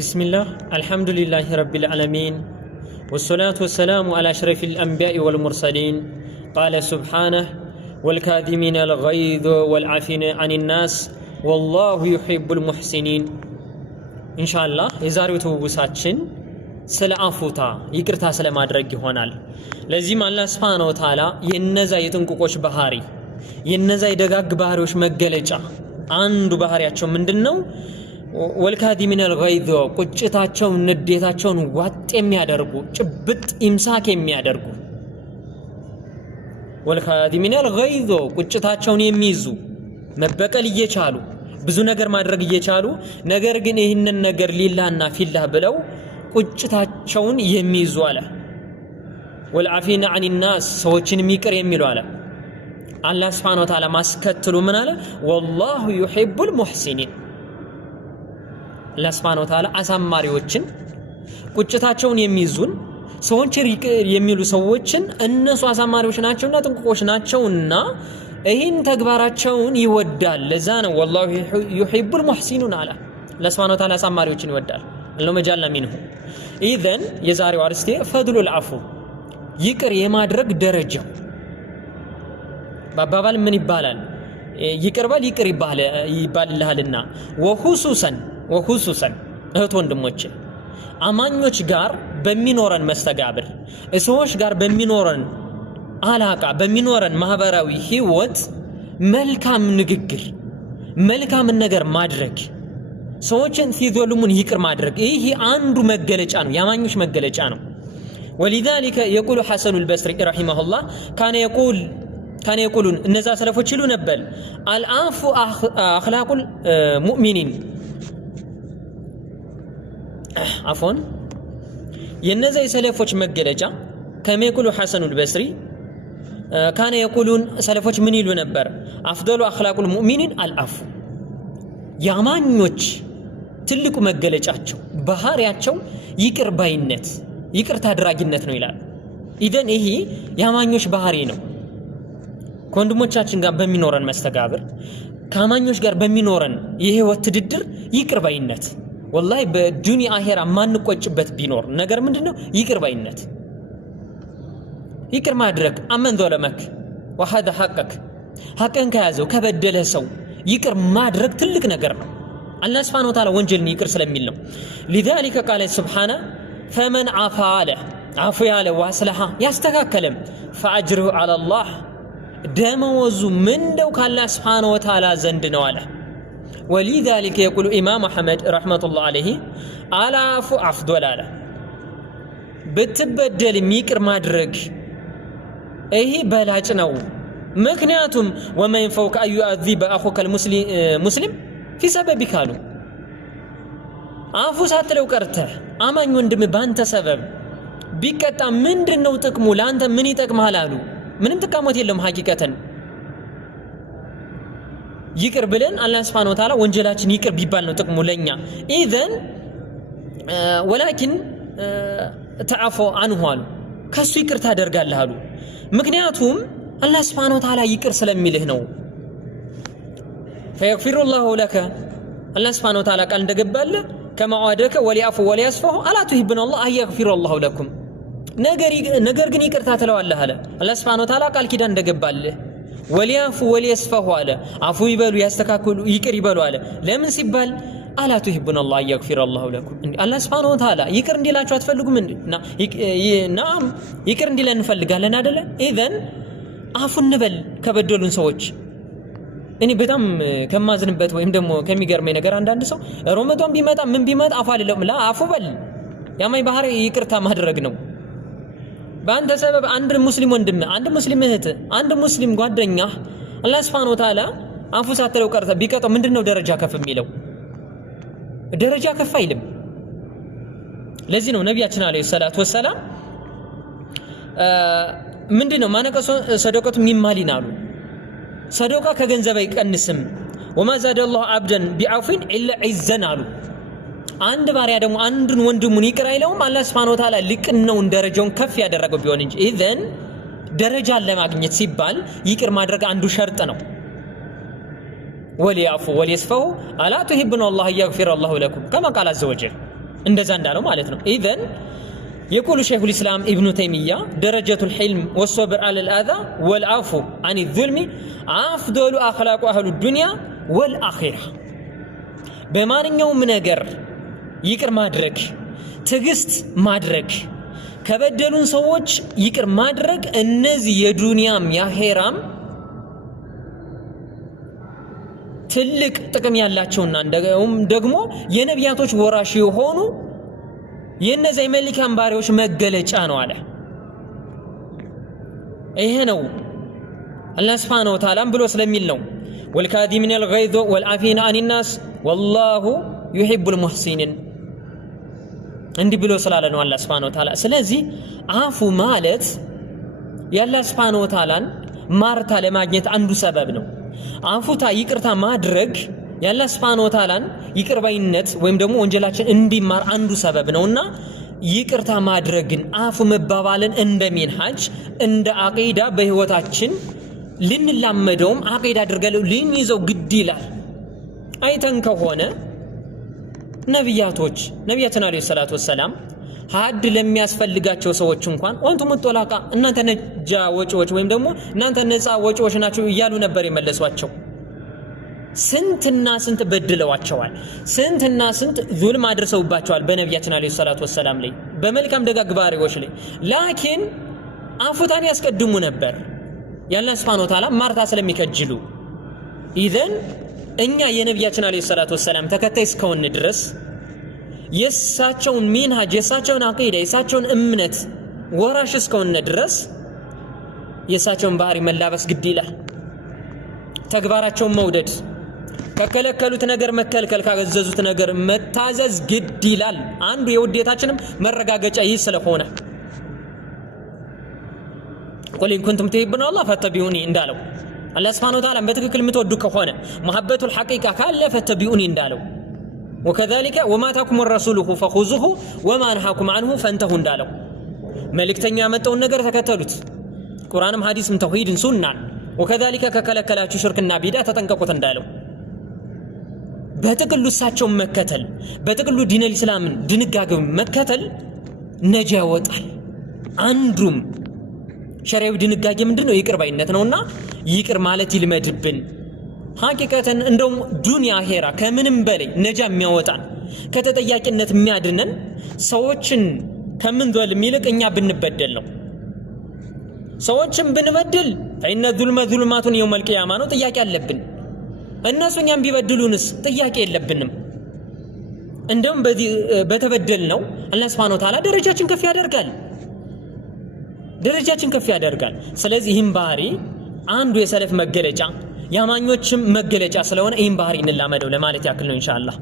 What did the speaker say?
بسم الله الحمد لله رب العالمين والصلاة والسلام على أشرف الأنبياء والمرسلين قال سبحانه والكاظمين الغيظ والعافين عن الناس والله يحب المحسنين إن شاء الله يزاريو توبوساتشن ስለ አፉታ ይቅርታ ስለማድረግ ይሆናል። ለዚህም አላህ Subhanahu Wa Ta'ala የነዛ የጥንቁቆች ባህሪ የነዛ የደጋግ ባህሪዎች መገለጫ አንዱ ባህሪያቸው ምንድነው? ወልካዲሚን አልገይዝ ቁጭታቸው ንዴታቸውን ዋጥ የሚያደርጉ ጭብጥ ኢምሳክ የሚያደርጉ ወልካዲሚን አልገይዝ ቁጭታቸውን የሚይዙ መበቀል እየቻሉ ብዙ ነገር ማድረግ እየቻሉ ነገር ግን ይህንን ነገር ሊላህና ፊላህ ብለው ቁጭታቸውን የሚይዙ አለ። ወልዓፊና عن الناس ሰዎችን የሚቅር የሚሉ አለ። አላህ Subhanahu Wa Ta'ala ማስከተሉ ምን አለ? والله يحب المحسنين አላህ Subhanahu Wa Ta'ala አሳማሪዎችን ቁጭታቸውን የሚይዙን ሰዎችን የሚሉ ሰዎችን እነሱ አሳማሪዎች ናቸውና ጥንቁቆች ናቸውና ይህን ተግባራቸውን ይወዳል። ለዛ ነው والله يحب المحسنين አለ። አላህ Subhanahu Wa Ta'ala አሳማሪዎችን ይወዳል። اللهم اجعلنا منه اذن የዛሬው አርስቴ ፈድሉ العفو ይቅር የማድረግ ደረጃው በአባባል ምን ይባላል? ይቅርባል ይቅር ይባልልሃልና ወኹሱሰን እህት ወንድሞች አማኞች ጋር በሚኖረን መስተጋብር ሰዎች ጋር በሚኖረን አላቃ በሚኖረን ማህበራዊ ህይወት መልካም ንግግር መልካም ነገር ማድረግ ሰዎችን ሲዘሉሙን ይቅር ማድረግ ይሄ አንዱ መገለጫ ነው ያማኞች መገለጫ ነው። ولذلك يقول حسن البصري رحمه الله كان يقولون እነዛ ሰለፎች ይሉ ነበር العفو اخلاق المؤمنين عفوا የነዛ ሰለፎች መገለጫ كما يقول حسن البصري كان يقولون ሰለፎች ምን ይሉ ነበር افضل اخلاق المؤمنين العفو ያማኞች ትልቁ መገለጫቸው ባህሪያቸው ይቅር ባይነት ይቅርታ አድራጊነት ነው ይላል። ኢደን ይሄ ያማኞች ባህሪ ነው። ከወንድሞቻችን ጋር በሚኖረን መስተጋብር ከአማኞች ጋር በሚኖረን የህይወት ትድድር ይቅር ባይነት ወላሂ በዱንያ አኺራ ማንቆጭበት ቢኖር ነገር ምንድነው? ይቅር ባይነት ይቅር ማድረግ አመን ዶለመክ وهذا حقك ሐቅን ከያዘው ከበደለ ሰው ይቅር ማድረግ ትልቅ ነገር ነው። አላህ Subhanahu Wa Ta'ala ወንጀልን ይቅር ስለሚል ነው። لذلك قال سبحانه فمن عفا له عفو ያለ ዋስለሃ ያስተካከለም فاجره على الله ደመወዙ ምንደው ከአላህ Subhanahu Wa Ta'ala ዘንድ ነው አለ። ولذلك يقول امام احمد رحمه الله عليه አላፉ አፍዶል አለ። ብትበደል ይቅር ማድረግ ይሄ በላጭ ነው። ምክንያቱም ومن فوق أن يعذب أخوك المسلم في سببك አሉ። አፉ ሳትለው ቀርተህ አማኝ ወንድም ባንተ ሰበብ ቢቀጣ ምንድነው ጥቅሙ? ላንተ ምን ይጠቅማል አሉ። ምንም ጥቅሞት የለም ሐቂቀተን ይቅር ብለን አላህ Subhanahu Wa Ta'ala ወንጀላችን ይቅር ቢባል ነው ጥቅሙ ለኛ። ኢዘን ولكن تعفو عنه አሉ ከሱ ይቅር ታደርጋለህ አሉ። ምክንያቱም አላህ Subhanahu Wa Ta'ala ይቅር ስለሚልህ ነው። فيغفر الله لك الله سبحانه وتعالى قال እንደገባለህ كما وعدك وليعفو وليصفح الا تحبون الله ان يغفر الله لكم ነገር ግን ይቅርታ ትለዋለህ አለ። አላህ Subhanahu Wa Ta'ala ቃል ኪዳን እንደገባለህ وليعفو وليصفح አለ። አፉ ይበሉ ያስተካክሉ ይቅር ይበሉ አለ። ለምን ሲባል الا تحبون الله ان يغفر الله لكم الله سبحانه وتعالى ይቅር እንዲላችሁ አትፈልጉም እንዴ? ናም ይቅር እንዲለን እንፈልጋለን አይደለ? ኢዘን አፉ እንበል ከበደሉን ሰዎች። እኔ በጣም ከማዝንበት ወይም ደግሞ ከሚገርመኝ ነገር አንዳንድ ሰው ረመዳን ቢመጣ ምን ቢመጣ አፉ አይደለም ላ አፉ በል ያማይ ባህሪ ይቅርታ ማድረግ ነው። በአንተ ሰበብ አንድ ሙስሊም ወንድም አንድ ሙስሊም እህት አንድ ሙስሊም ጓደኛ አላህ Subhanahu Wa Ta'ala አፉ ሳትለው ቀርተ ቢቀጣው ምንድነው ደረጃ ከፍ የሚለው? ደረጃ ከፍ አይልም። ለዚህ ነው ነብያችን አለይሂ ሰላቱ ወሰለም ምንድነው ማነቀሶ ሰደቀቱ ሚማሊን አሉ። ሰደቃ ከገንዘብ አይቀንስም። وما زاد الله عبدا بعفو الا عزا አሉ። አንድ ባሪያ ደግሞ አንዱን ወንድሙን ይቅር አይለውም አላህ Subhanahu Wa Ta'ala ልቅነውን ደረጃውን ከፍ ያደረገው ቢሆን እንጂ። ኢዘን ደረጃን ለማግኘት ሲባል ይቅር ማድረግ አንዱ ሸርጥ ነው። وليعفو وليصفحوا الا تحبون الله يغفر الله لكم كما قال عز وجل እንደዛ እንዳለው ማለት ነው። ኢዘን يقول شيخ الإسلام ابن تيمية درجة الحلم والصبر على الأذى والعفو عن الظلم أفضل أخلاق أهل الدنيا والآخرة በማንኛውም ነገር ይቅር ማድረግ ትዕግስት ማድረግ ከበደሉን ሰዎች ይቅር ማድረግ እነዚህ የዱንያም የአኺራም ትልቅ ጥቅም ያላቸውና ደግሞ የነቢያቶች ወራሽ የሆኑ የነዚህ መልካም ባሪያዎች መገለጫ ነው አለ። ይሄ ነው አላህ Subhanahu Wa Ta'ala ብሎ ስለሚል ነው والكاظمين الغيظ والعافين عن الناس والله يحب المحسنين እንዲህ ብሎ ስላለ ነው አላህ Subhanahu Wa Ta'ala። ስለዚህ አፉ ማለት የአላህ Subhanahu Wa Ta'ala ማርታ ለማግኘት አንዱ ሰበብ ነው። አፉታ ይቅርታ ማድረግ የአላህ Subhanahu Wa Ta'ala ይቅርባይነት ወይም ደግሞ ወንጀላችን እንዲማር አንዱ ሰበብ ነውና ይቅርታ ማድረግን አፉ መባባልን እንደሚንሃጅ እንደ አቂዳ በህይወታችን ልንላመደውም አቂዳ አድርገን ልንይዘው ግድ ይላል። አይተን ከሆነ ነቢያችን አለይሂ ሰላቱ ወሰላም ሀድ ለሚያስፈልጋቸው ሰዎች እንኳን ወንቱ ሙጠላቃ እናንተ ነጃ ወጪዎች ወይም ደግሞ እናንተ ነፃ ወጪዎች ናቸው እያሉ ነበር የመለሷቸው። ስንትና ስንት በድለዋቸዋል፣ ስንትና ስንት ዙልም አድርሰውባቸዋል በነቢያችን አለይሂ ሰላቱ ወሰላም ላይ በመልካም ደጋግ ባሪያዎች ላይ። ላኪን አፉታን ያስቀድሙ ነበር የአላህ Subhanahu Wa Ta'ala ማርታ ስለሚከጅሉ። ኢዘን እኛ የነቢያችን አለይሂ ሰላቱ ወሰላም ተከታይ እስከሆን ድረስ የሳቸውን ሚንሃጅ የሳቸውን አቂዳ የሳቸውን እምነት ወራሽ እስከሆን ድረስ የሳቸውን ባህሪ መላበስ ግድ ይላል። ተግባራቸውን መውደድ፣ ከከለከሉት ነገር መከልከል፣ ካገዘዙት ነገር መታዘዝ ግድ ይላል። አንዱ የውዴታችንም መረጋገጫ ይህ ስለሆነ قل إن كنتم تحبون الله فاتبعوني እንዳለው አላህ Subhanahu Wa Ta'ala በትክክል የምትወዱ ከሆነ መሐበቱል ሐቂቃ ካለ ፈተቢኡኒ እንዳለው وكذلك وما تاكم الرسول فخذوه وما نهاكم عنه فانتهوا እንዳለው መልእክተኛ ያመጣውን ነገር ተከተሉት። ቁርአንም ሐዲስም ተውሂድን ሱናን وكذلك ከከለከላችሁ ሽርክና ቢዳ ተጠንቀቁት እንዳለው በጥቅሉ እሳቸውን መከተል በጥቅሉ ዲነል ኢስላምን ድንጋጌው መከተል ነጃ ያወጣል። አንዱም ሸሪዓዊ ድንጋጌ ምንድነው? ይቅር ባይነት ነውና ይቅር ማለት ይልመድብን። ሐቂቀተን እንደውም ዱንያ አኺራ ከምንም በላይ ነጃ የሚያወጣን ከተጠያቂነት የሚያድነን ሰዎችን ከምንዘልም ይልቅ እኛ ብንበደል ነው። ሰዎችን ብንበድል فإن الظلم ظلمات يوم القيامة ነው ጥያቄ አለብን። እነሱ እኛን ቢበድሉንስ ጥያቄ የለብንም። እንደውም በተበደል ነው አላህ Subhanahu Wa Ta'ala ደረጃችን ከፍ ያደርጋል። ስለዚህ ይህን ባህሪ አንዱ የሰለፍ መገለጫ ያማኞችም መገለጫ ስለሆነ ይህን ባህሪ እንላመደው ለማለት ያክል ነው ኢንሻአላህ።